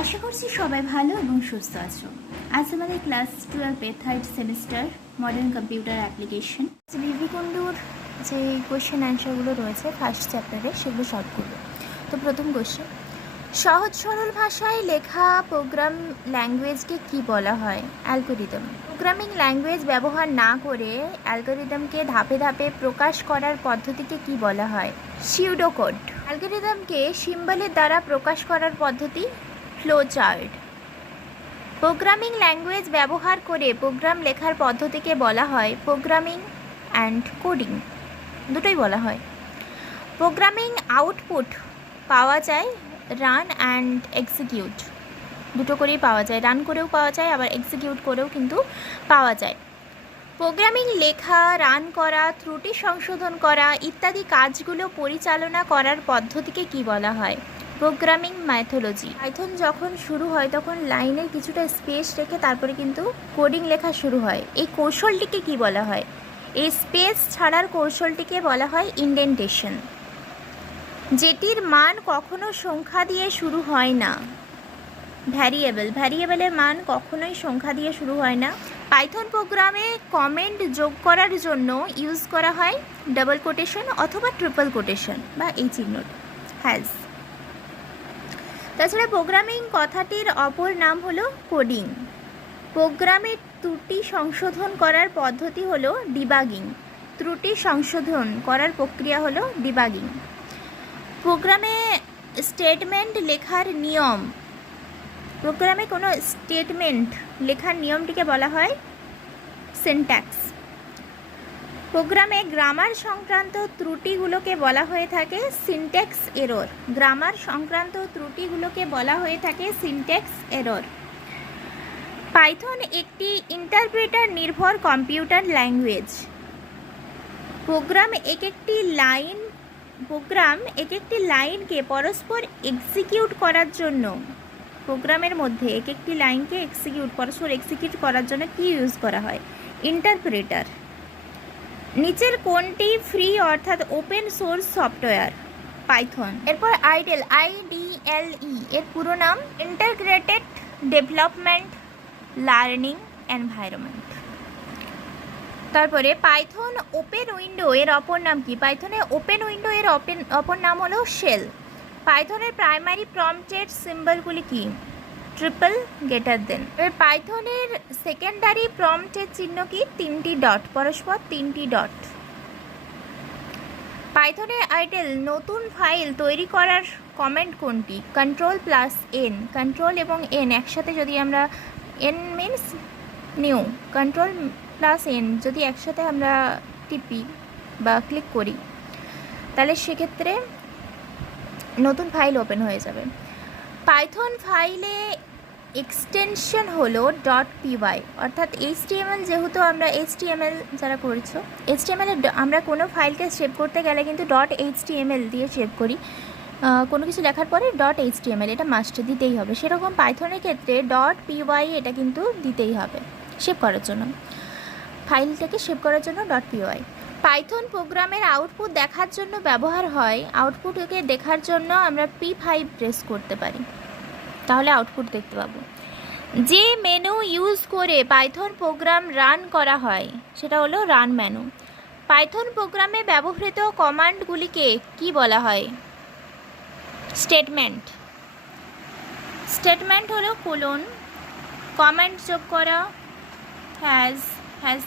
আশা করছি সবাই ভালো এবং সুস্থ আছো। আজ আমাদের class 12 third semester modern computer application ভিভিকুন্ডুর যে কোয়েশ্চেন অ্যান্সারগুলো রয়েছে ফার্স্ট চ্যাপ্টারে সেগুলো সলভ করবো। তো প্রথম কোয়েশ্চেন, সহজ সরল ভাষায় লেখা প্রোগ্রাম ল্যাঙ্গুয়েজকে কি বলা হয়? অ্যালগরিদম। প্রোগ্রামিং ল্যাঙ্গুয়েজ ব্যবহার না করে অ্যালগরিদমকে ধাপে ধাপে প্রকাশ করার পদ্ধতিকে কি বলা হয়? সিউডোকোড। অ্যালগরিদমকে সিম্বলের দ্বারা প্রকাশ করার পদ্ধতি ফ্লো চার্ট। প্রোগ্রামিং ল্যাঙ্গুয়েজ ব্যবহার করে প্রোগ্রাম লেখার পদ্ধতিকে বলা হয় প্রোগ্রামিং অ্যান্ড কোডিং, দুটোই বলা হয়। প্রোগ্রামিং আউটপুট পাওয়া যায় রান অ্যান্ড এক্সিকিউট, দুটো করেই পাওয়া যায়, রান করেও পাওয়া যায় আবার এক্সিকিউট করেও কিন্তু পাওয়া যায়। প্রোগ্রামিং লেখা, রান করা, ত্রুটি সংশোধন করা ইত্যাদি কাজগুলো পরিচালনা করার পদ্ধতিকে কি বলা হয়? প্রোগ্রামিং ম্যাথোলজি। পাইথন যখন শুরু হয় তখন লাইনের কিছুটা স্পেস রেখে তারপরে কিন্তু কোডিং লেখা শুরু হয়, এই কৌশলটিকে কি বলা হয়? এই স্পেস ছাড়ার কৌশলটিকে বলা হয় ইন্ডেন্টেশন। যেটির মান কখনো সংখ্যা দিয়ে শুরু হয় না, ভ্যারিয়েবল। ভ্যারিয়েবলের মান কখনোই সংখ্যা দিয়ে শুরু হয় না। পাইথন প্রোগ্রামে কমেন্ট যোগ করার জন্য ইউজ করা হয় ডাবল কোটেশন অথবা ট্রিপল কোটেশন বা এই চিহ্নটি হ্যাজ। তাছাড়া প্রোগ্রামিং কথাটির অপর নাম হলো কোডিং। প্রোগ্রামের ত্রুটি সংশোধন করার পদ্ধতি হলো ডিবাগিং। ত্রুটি সংশোধন করার প্রক্রিয়া হলো ডিবাগিং। প্রোগ্রামে স্টেটমেন্ট লেখার নিয়ম, প্রোগ্রামে কোনো স্টেটমেন্ট লেখার নিয়মটিকে বলা হয় সিনট্যাক্স। প্রোগ্রামে গ্রামার সংক্রান্ত ত্রুটিগুলোকে বলা হয়ে থাকে সিনট্যাক্স এরর। গ্রামার সংক্রান্ত ত্রুটিগুলোকে বলা হয়ে থাকে সিনট্যাক্স এরর। পাইথন একটি ইন্টারপ্রেটার নির্ভর কম্পিউটার ল্যাঙ্গুয়েজ। প্রোগ্রাম এক একটি লাইনকে পরস্পর এক্সিকিউট করার জন্য, প্রোগ্রামের মধ্যে এক একটি লাইনকে পরস্পর এক্সিকিউট করার জন্য কি ইউজ করা হয়? ইন্টারপ্রেটার। নিচের কোনটি ফ্রি অর্থাৎ ওপেন সোর্স সফটওয়্যার? পাইথন। এরপর আইডেল, IDLE এর পুরো নাম ইন্টিগ্রেটেড ডেভেলপমেন্ট লার্নিং এনভায়রনমেন্ট। তারপরে পাইথন ওপেন উইন্ডো এর অপর নাম কি? পাইথনে ওপেন উইন্ডো এর অপর নাম হলো শেল। পাইথনের প্রাইমারি প্রম্পটের সিম্বলগুলি কি? Triple greater than. পাইথনের সেকেন্ডারি প্রম্পটের চিহ্ন কি? তিনটি ডট, পরস্পর তিনটি ডট। পাইথনে আইডেল নতুন ফাইল তৈরি করার কমান্ড কোনটি? Ctrl+N। কন্ট্রোল এবং এন একসাথে যদি আমরা, এন মিনস নিউ, Ctrl+N যদি একসাথে আমরা টিপি বা ক্লিক করি তাহলে সেক্ষেত্রে নতুন ফাইল ওপেন হয়ে যাবে। পাইথন ফাইলে এক্সটেনশন হলো .py, অর্থাৎ HTML, যেহেতু আমরা HTML যারা করেছো, HTML আমরা কোনো ফাইলকে সেভ করতে গেলে কিন্তু .html দিয়ে সেভ করি, কোনো কিছু লেখার পরে .html এটা মাস্ট দিতেই হবে। সেরকম পাইথনের ক্ষেত্রে .py এটা কিন্তু দিতেই হবে সেভ করার জন্য, ফাইলটাকে সেভ করার জন্য .py। পাইথন প্রোগ্রামের আউটপুট দেখার জন্য ব্যবহার হয়, আউটপুটকে দেখার জন্য আমরা P5 প্রেস করতে পারি, তাহলে আউটপুট দেখতে পাবো। যে মেনু ইউজ করে পাইথন প্রোগ্রাম রান করা হয় সেটা হলো রান মেনু। পাইথন প্রোগ্রামে ব্যবহৃত কমান্ডগুলিকে কি বলা হয়? স্টেটমেন্ট। স্টেটমেন্ট হলো কোলন, কমান্ড যোগ করা, হ্যাজ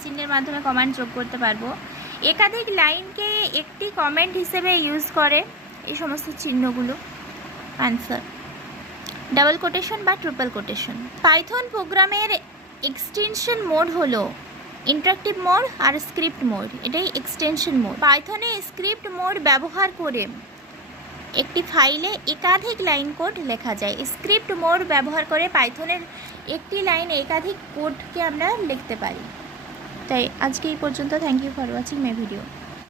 চিহ্নের মাধ্যমে কমান্ড যোগ করতে পারবো। একাধিক লাইনকে একটি কমেন্ট হিসেবে ইউজ করে এই সমস্ত চিহ্নগুলো। অ্যান্সার ডাবল কোটেশন বা ট্রিপল কোটেশন। পাইথন প্রোগ্রামের এক্সটেনশন মোড হলো ইন্টারেক্টিভ মোড আর স্ক্রিপ্ট মোড, এটাই এক্সটেনশন মোড। পাইথনে স্ক্রিপ্ট মোড ব্যবহার করে একটি ফাইলে একাধিক লাইন কোড লেখা যায়। স্ক্রিপ্ট মোড ব্যবহার করে পাইথনের একটি লাইনে একাধিক কোডকে আমরা লিখতে পারি। তাই আজকে এই পর্যন্ত। Thank you for watching my video.